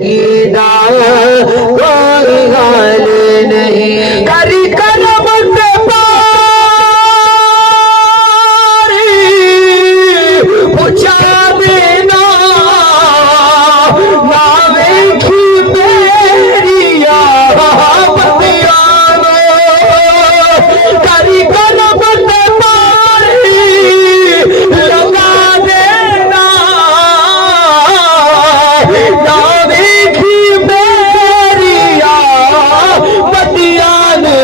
गीदा कोई हाल नहीं करी करम से पारी पूछा बिना ना वेखी मेरिया बतियानो करी करम से पारी लगा देना ना वेखी मेरिया बतियानो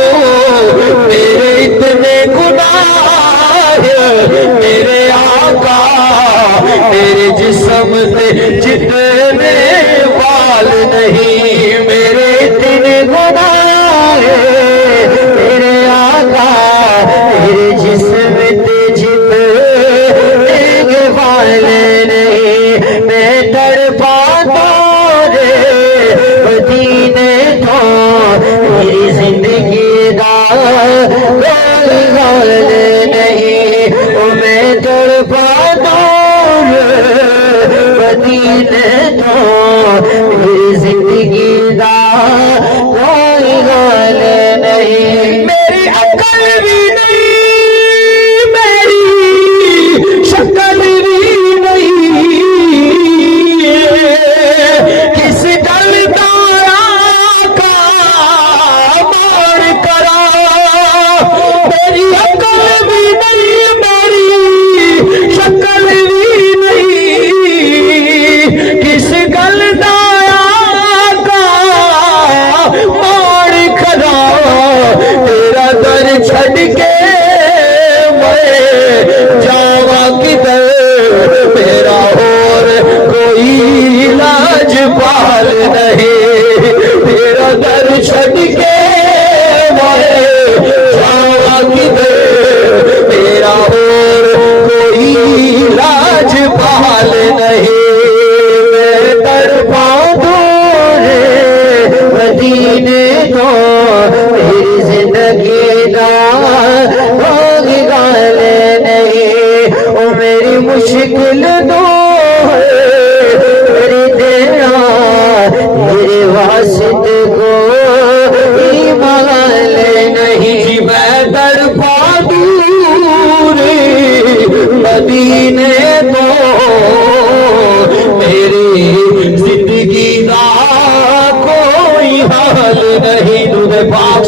मेरे इतने गुनाह मेरे आका मेरे जिस्म से जितने बाल नहीं मेरे इतने गुनाह मेरे आका मेरे जिस्म से जितने बाल नहीं मैं तड़पा तो रे मदीने तो मेरी जिंदगी दा कोई हाल नहीं ओ मैं तड़पा तो मदीने तो मेरी जिंदगी दा कोई हाल नहीं मेरी अकल भी नहीं मेरी शक्ल भी नहीं किस दल दारा का मार करा मेरी अकल भी नहीं मेरी शक्ल भी नहीं किस गल दारा का मार करा तेरा दर छड़ के मैं जावा किधर मेरा और कोई इलाज पाल नहीं तेरा दर छड़ के मैं जावा किधर मेरा और कोई इलाज पाल नहीं मैं तड़पा दूर मदीने तो मेरी जिंदगी दा होगी गाल नहीं ओ मेरी मुश्किल दो मेरी तेरा मेरे वास्ते को ईमान नहीं जी मैं तड़पा दूर मदीने तो मेरी जिंदगी का कोई हाल नहीं दूध पाक